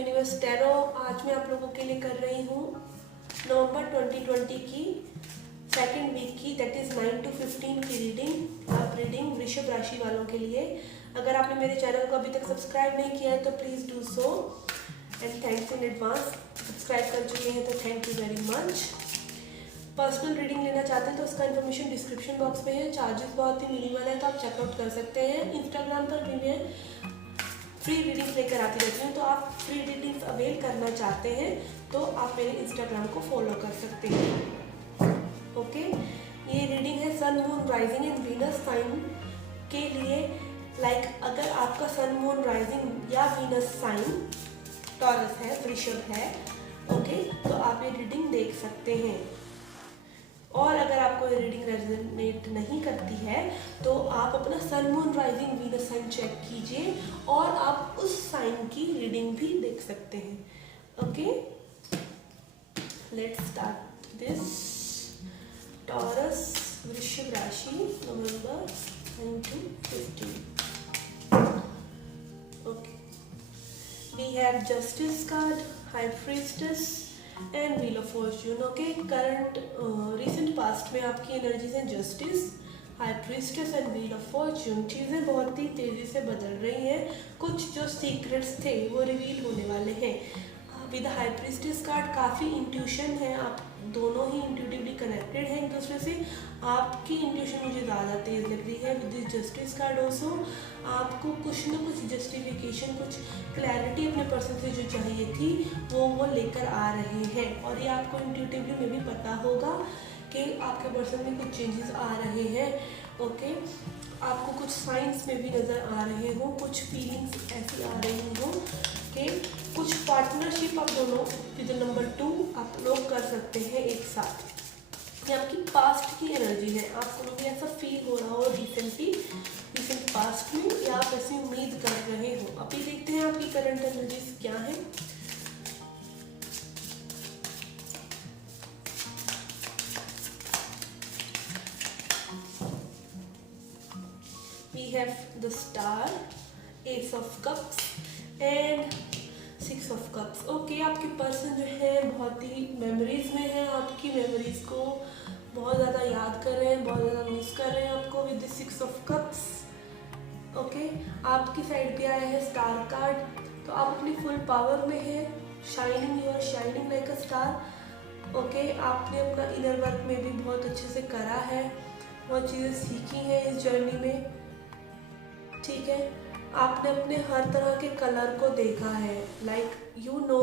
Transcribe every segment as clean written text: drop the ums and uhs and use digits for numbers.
Universe tarot. आज मैं आप लोगों के लिए कर रही हूँ नवंबर 2020 की सेकेंड वीक की, दैट इज़ 9 to 15 की रीडिंग। आप रीडिंग वृषभ राशि वालों के लिए। अगर आपने मेरे चैनल को अभी तक सब्सक्राइब नहीं किया है तो please do so and thanks in advance. Subscribe कर चुके हैं तो thank you very much. Personal reading लेना चाहते हैं तो उसका इन्फॉर्मेशन डिस्क्रिप्शन बॉक्स में है। चार्जेस बहुत ही मिनिमल है तो आप चेकआउट कर सकते हैं। इंस्टाग्राम पर भी मैं फ्री रीडिंग्स लेकर आती रहती हूँ, तो आप फ्री रीडिंग्स अवेल करना चाहते हैं तो आप मेरे इंस्टाग्राम को फॉलो कर सकते हैं। ओके, ये रीडिंग है sun moon rising and Venus sign के लिए। लाइक अगर आपका सन मून राइजिंग या वीनस साइन टॉरस है, वृषभ है, ओके, तो आप ये रीडिंग देख सकते हैं। और अगर आपको ये रीडिंग रेजोनेट नहीं करती है तो आप अपना sun moon rising Venus sign check कीजिए और आप उस साइन की रीडिंग भी देख सकते हैं। Okay, let's start this. Taurus वृश्चिक राशि नवंबर 9 to 15। Okay, we have justice card, high priestess and wheel of fortune. Okay, current recent past में आपकी एनर्जीज हैं justice, high priestess and wheel of fortune. चीज़ें बहुत ही तेज़ी से बदल रही हैं। कुछ जो सीक्रेट्स थे वो रिवील होने वाले हैं। विद हाई प्रीस्टेस कार्ड काफ़ी इंट्यूशन है, आप दोनों ही इंट्यूटिवली कनेक्टेड हैं एक दूसरे से। आपकी इंट्यूशन मुझे ज़्यादा तेज़ लग रही है। With this justice card also आपको कुछ ना कुछ जस्टिफिकेशन, कुछ क्लैरिटी अपने पर्सन से जो चाहिए थी वो लेकर आ रहे हैं। और ये आपको इंट्यूटिवली में भी पता होगा कि आपके पर्सन में कुछ चेंजेस आ रहे हैं। ओके, आपको कुछ साइंस में भी नज़र आ रहे हो, कुछ फीलिंग्स ऐसी आ रही हो कि कुछ पार्टनरशिप आप दोनों विद नंबर 2 आप लोग कर सकते हैं एक साथ। ये आपकी पास्ट की एनर्जी है। आपको भी ऐसा फील हो रहा हो रिसेंट पास्ट में, या आप ऐसी उम्मीद कर रहे हो। अभी देखते हैं आपकी करंट एनर्जीज क्या है। We have the star, Ace of Cups and 6 of Cups। Okay, आपके पर्सन जो है बहुत ही मेमोरीज में है, आपकी मेमोरीज को बहुत ज़्यादा याद कर रहे हैं, बहुत ज़्यादा मिस कर रहे हैं आपको विद 6 of Cups। ओके, आपकी साइड पे आया है स्टार कार्ड, तो आप अपनी फुल पावर में है, shining, you are shining like a star. Okay, आपने अपना इनर वर्क में भी बहुत अच्छे से करा है, बहुत चीज़ें सीखी हैं इस जर्नी में। ठीक है, आपने अपने हर तरह के कलर को देखा है। लाइक यू नो,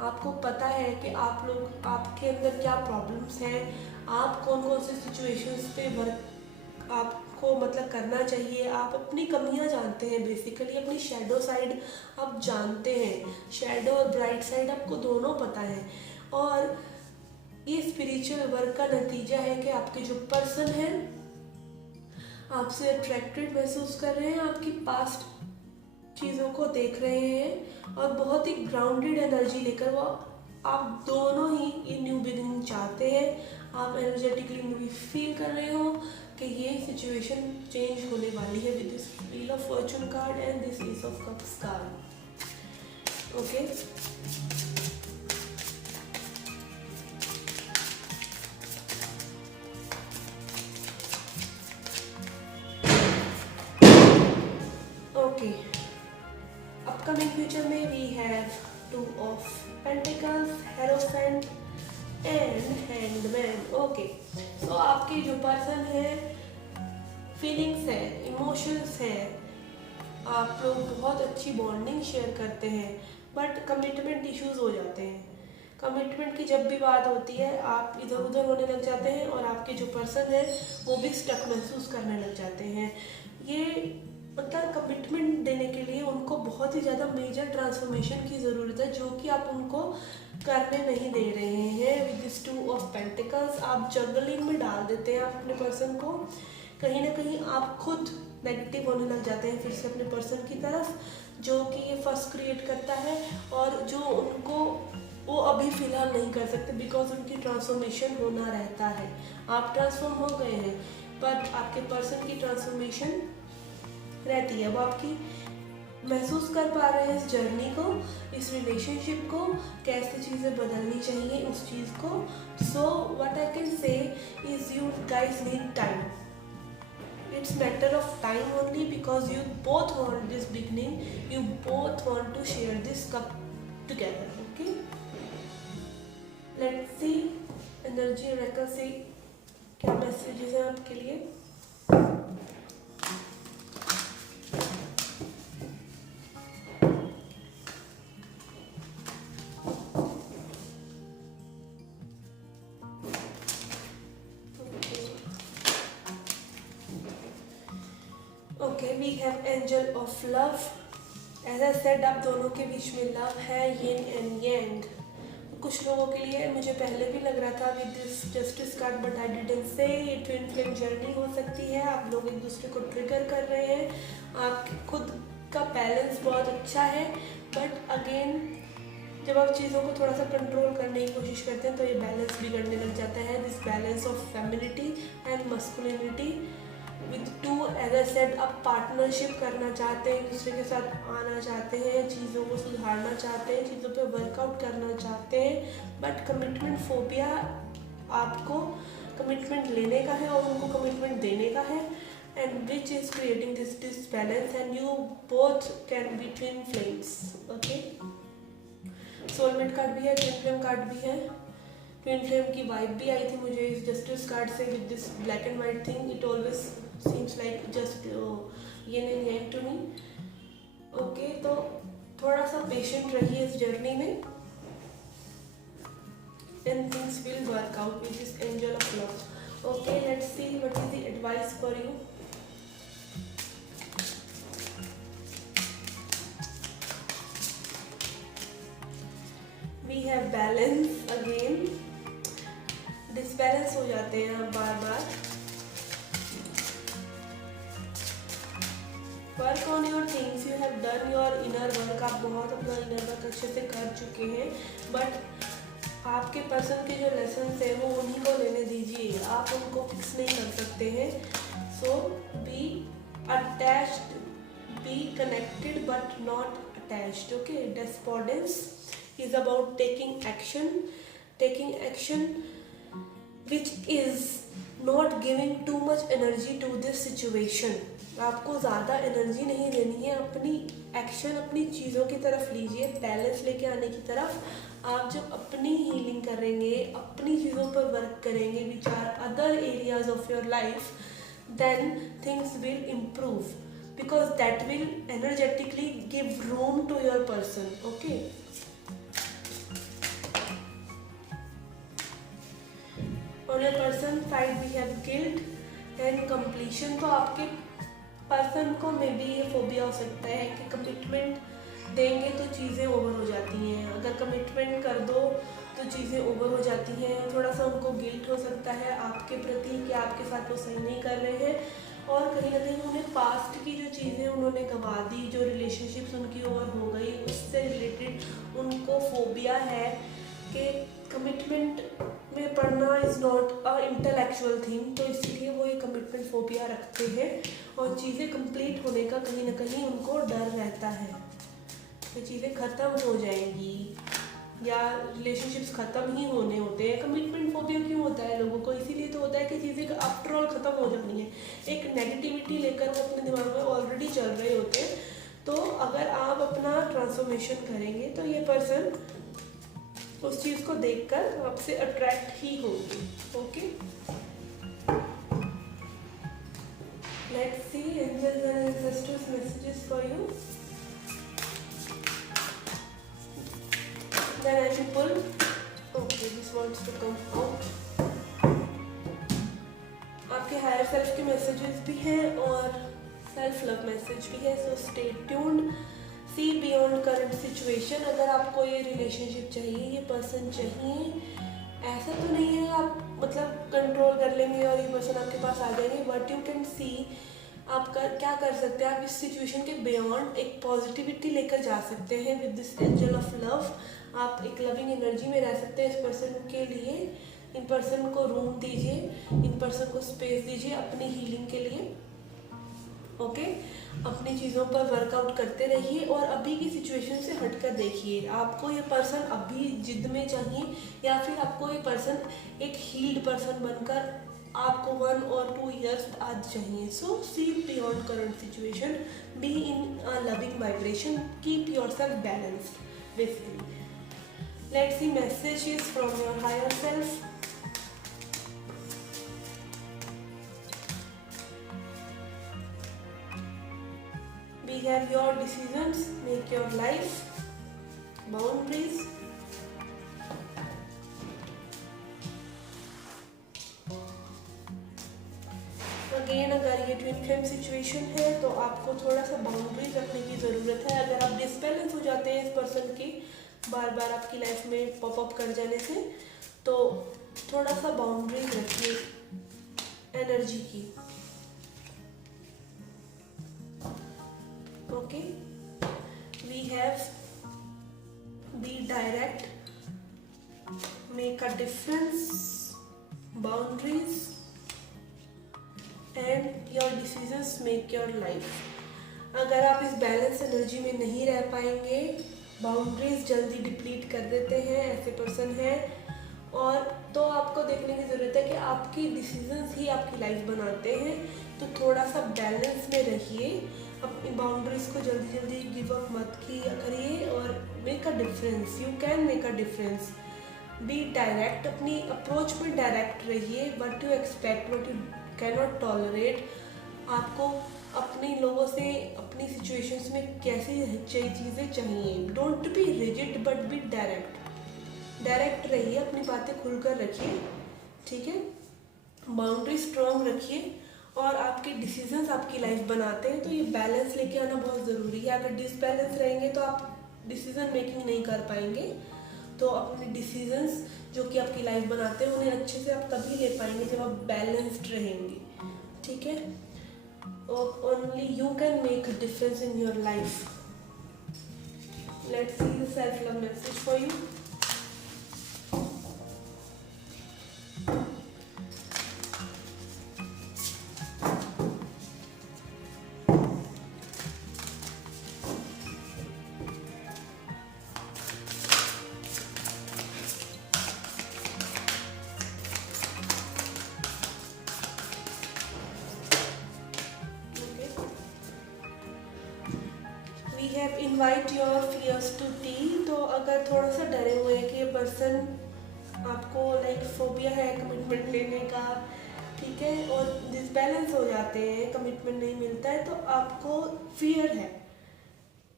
आपको पता है कि आप लोग, आपके अंदर क्या प्रॉब्लम्स हैं, आप कौन कौन से सिचुएशंस पे वर्क आपको मतलब करना चाहिए। आप अपनी कमियां जानते हैं, बेसिकली अपनी शैडो साइड आप जानते हैं। शैडो और ब्राइट साइड आपको दोनों पता है। और ये स्पिरिचुअल वर्क का नतीजा है कि आपके जो पर्सन है आपसे अट्रैक्टेड महसूस कर रहे हैं, आपकी पास्ट चीज़ों को देख रहे हैं और बहुत ही ग्राउंडेड एनर्जी लेकर वो आप दोनों ही ये न्यू बिगिनिंग चाहते हैं। आप एनर्जेटिकली भी फील कर रहे हो कि ये सिचुएशन चेंज होने वाली है with this wheel of fortune card and this ace of cups card. Okay, okay, upcoming future में we have 2 of Pentacles, hierophant and hangman. Okay, तो आपके जो पर्सन है, फीलिंग्स है, इमोशंस है, आप लोग बहुत अच्छी बॉन्डिंग शेयर करते हैं, बट कमिटमेंट इश्यूज हो जाते हैं। कमिटमेंट की जब भी बात होती है आप इधर उधर होने लग जाते हैं और आपके जो पर्सन है वो भी स्टक महसूस करने लग जाते हैं। ये मतलब कमिटमेंट देने के लिए उनको बहुत ही ज़्यादा मेजर ट्रांसफॉर्मेशन की ज़रूरत है, जो कि आप उनको करने नहीं दे रहे हैं। विद दिस 2 of Pentacles आप जंगलिंग में डाल देते हैं आप अपने पर्सन को। कहीं ना कहीं आप खुद नेगेटिव होने लग जाते हैं फिर से अपने पर्सन की तरफ, जो कि ये फर्स्ट क्रिएट करता है और जो उनको वो अभी फ़िलहाल नहीं कर सकते बिकॉज उनकी ट्रांसफॉर्मेशन होना रहता है। आप ट्रांसफॉर्म हो गए हैं बट आपके पर्सन की ट्रांसफॉर्मेशन रहती है, वो आपकी महसूस कर पा रहे हैं इस जर्नी को, इस रिलेशनशिप को, कैसे चीज़ें बदलनी चाहिए उस चीज़ को. So what I can say is you guys need time. It's matter of time only because you both want this beginning, you both want to share this cup together. Okay, let's see energy oracle से क्या messages हैं आपके लिए. Okay, we have angel of love. As I said, आप दोनों के बीच में love है, यिन एंड यांग. कुछ लोगों के लिए मुझे पहले भी लग रहा था with this justice card, but I didn't say. ये ट्विन फ्लेम जर्नी हो सकती है. आप लोग एक दूसरे को ट्रिगर कर रहे हैं. आप खुद का बैलेंस बहुत अच्छा है, बट अगेन जब आप चीज़ों को थोड़ा सा कंट्रोल करने की कोशिश करते हैं तो ये बैलेंस बिगड़ने लग जाता है. This balance of femininity and masculinity with two. As I said, आप पार्टनरशिप करना चाहते हैं, एक दूसरे के साथ आना चाहते हैं, चीज़ों को सुधारना चाहते हैं, चीज़ों पे वर्कआउट करना चाहते हैं, बट कमिटमेंट फोबिया. आपको कमिटमेंट लेने का है और उनको कमिटमेंट देने का है, and which is creating this disbalance, and you both can be twin flames. Okay, soulmate card भी है, ट्विन फ्लेम कार्ड भी है. ट्विन फ्लेम की वाइब भी आई थी मुझे इस जस्टिस कार्ड से with this black and white thing. It always seems like just yin and yang to me. Okay, तो थोड़ा सा पेशेंट रहिए इस जर्नी में, and things will work out with this angel of love. Okay, let's see what is the advice for you. We have balance again. Disbalance हो जाते हैं आप बार बार. Work on your things, you have done your inner work. आप बहुत अपना inner work अच्छे से कर चुके हैं, बट आपके पर्सन के जो लेसन्स हैं वो उन्हीं को लेने दीजिए. आप उनको फिक्स नहीं कर सकते हैं. So be attached, be connected but not attached. Okay, despondence is about taking action which is not giving too much energy to this situation. आपको ज़्यादा एनर्जी नहीं देनी है, अपनी एक्शन अपनी चीज़ों की तरफ लीजिए, बैलेंस लेके आने की तरफ. आप जब अपनी हीलिंग करेंगे, अपनी चीज़ों पर वर्क करेंगे, which are other areas of your life, then things will improve, because that will energetically give room to your person. Okay, on your person side we have guilt and completion. तो आपके person को may be ये phobia हो सकता है कि commitment देंगे तो चीज़ें ओवर हो जाती हैं, अगर कमिटमेंट कर दो तो चीज़ें ओवर हो जाती हैं. थोड़ा सा उनको गिल्ट हो सकता है आपके प्रति कि आपके साथ वो सही नहीं कर रहे हैं, और कहीं ना कहीं उन्हें पास्ट की जो चीज़ें उन्होंने गंवा दी, जो रिलेशनशिप्स उनकी ओवर हो गई, उससे रिलेटेड उनको फोबिया है कि कमिटमेंट में पढ़ना is not a intellectual thing. तो इसलिए वो ये कमिटमेंट फोबिया रखते हैं, और चीज़ें कंप्लीट होने का कहीं ना कहीं उनको डर रहता है कि चीज़ें ख़त्म हो जाएंगी या रिलेशनशिप्स ख़त्म ही होने होते हैं. कमिटमेंट फोबिया क्यों होता है लोगों को? इसीलिए तो होता है कि चीज़ें आफ्टर ऑल ख़त्म हो जानी है. एक नेगेटिविटी लेकर वो अपने दिमाग में ऑलरेडी चल रहे होते हैं. तो अगर आप अपना ट्रांसफॉर्मेशन करेंगे तो ये पर्सन उस चीज़ को देखकर आपसे अट्रैक्ट ही होगी. Okay, let's see angels and ancestors messages for you. Then I will pull. Okay, this wants to come out. आपके हायर सेल्फ के मैसेजेस भी हैं और सेल्फ लव मैसेज भी है. So stay tuned. See beyond current situation. अगर आपको ये रिलेशनशिप चाहिए, ये पर्सन चाहिए, ऐसा तो नहीं है आप मतलब कंट्रोल कर लेंगे और ये पर्सन आपके पास आ जाएंगे. बट यू कैन सी आप क्या कर सकते हैं, आप इस सिचुएशन के बियॉन्ड एक पॉजिटिविटी लेकर जा सकते हैं with this angel of love. आप एक लविंग एनर्जी में रह सकते हैं इस पर्सन के लिए. इन पर्सन को रूम दीजिए, इन पर्सन को स्पेस दीजिए अपनी हीलिंग के लिए. ओके, अपनी चीज़ों पर वर्कआउट करते रहिए और अभी की सिचुएशन से हटकर देखिए आपको ये पर्सन अभी जिद में चाहिए या फिर आपको ये पर्सन एक हील्ड पर्सन बनकर आपको 1 और 2 इयर्स आज चाहिए. So see beyond current situation, be in a loving vibration, keep yourself balanced basically. Let's see messages from your higher self. We have your decisions, make your life, boundaries. Again अगर ये twin flame situation है तो आपको थोड़ा सा boundaries रखने की ज़रूरत है. अगर आप डिसबैलेंस हो जाते हैं इस पर्सन की बार बार आपकी लाइफ में पॉपअप कर जाने से, तो थोड़ा सा बाउंड्रीज रखिए एनर्जी की. Okay, we have be direct, make a difference, boundaries and your decisions make your life. अगर आप इस बैलेंस एनर्जी में नहीं रह पाएंगे, बाउंड्रीज जल्दी डिप्लीट कर देते हैं, ऐसे पर्सन हैं, और तो आपको देखने की ज़रूरत है कि आपकी डिसीजंस ही आपकी लाइफ बनाते हैं. तो थोड़ा सा बैलेंस में रहिए, अपनी बाउंड्रीज को जल्दी जल्दी गिव अप मत करिए और make a difference. You can make a difference. Be direct, अपनी अप्रोच में डायरेक्ट रहिए. What you expect, what you can not tolerate. आपको अपने लोगों से अपनी सिचुएशंस में कैसी चीज़ें चाहिए. Don't be rigid but be direct. Direct रहिए, अपनी बातें खुलकर रखिए, ठीक है. बाउंड्री स्ट्रॉन्ग रखिए और आपके डिसीजंस आपकी लाइफ बनाते हैं, तो ये बैलेंस लेके आना बहुत ज़रूरी है. अगर डिसबैलेंस रहेंगे तो आप डिसीजन मेकिंग नहीं कर पाएंगे. तो अपने डिसीजंस जो कि आपकी लाइफ बनाते हैं उन्हें अच्छे से आप तभी ले पाएंगे जब आप बैलेंस्ड रहेंगे, ठीक है. Only you can make a difference in your life. Let's see the self love message for you. We have invite your fears to tea. तो अगर थोड़ा सा डरे हुए हैं कि ये पर्सन आपको लाइक फोबिया है कमिटमेंट लेने का, ठीक है, और डिसबैलेंस हो जाते हैं, कमिटमेंट नहीं मिलता है, तो आपको फियर है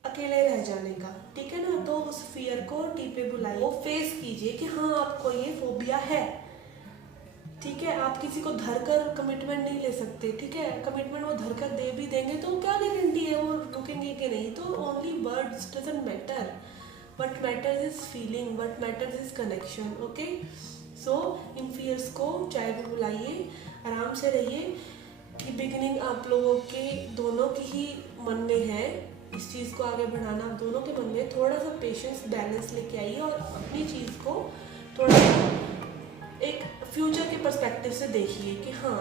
अकेले रह जाने का, ठीक है ना. तो उस फियर को टी पे बुलाइए, वो फेस कीजिए कि हाँ आपको ये फोबिया है, ठीक है. आप किसी को धर कर कमिटमेंट नहीं ले सकते, ठीक है. कमिटमेंट वो धर कर दे भी देंगे तो क्या गारंटी है वो रुकेंगे कि नहीं. तो only words doesn't matter, what matters is feeling, what matters is connection. Okay, so इन फियर्स को चाय भी बुलाइए, आराम से रहिए. कि बिगिनिंग आप लोगों के दोनों की ही मन में है, इस चीज़ को आगे बढ़ाना आप दोनों के मन में. थोड़ा सा पेशेंस बैलेंस लेके आइए और अपनी चीज़ को थोड़ा एक फ्यूचर के पर्सपेक्टिव से देखिए कि हाँ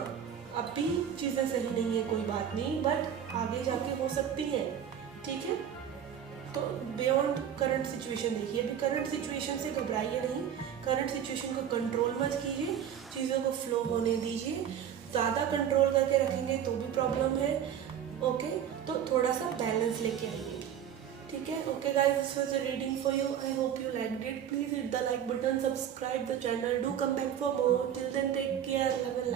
अब भी चीज़ें सही नहीं है, कोई बात नहीं, बट आगे जाके हो सकती है, ठीक है. तो बियॉन्ड करंट सिचुएशन देखिए. अभी करंट सिचुएशन से घबराइए नहीं, करंट सिचुएशन को कंट्रोल मत कीजिए, चीज़ों को फ्लो होने दीजिए. ज़्यादा कंट्रोल करके रखेंगे तो भी प्रॉब्लम है. ओके, तो थोड़ा सा बैलेंस लेके आइए, ठीक है. Okay guys, this was a reading for you. I hope you liked it. Please hit the like button, subscribe the channel, do come back for more. Till then take care, love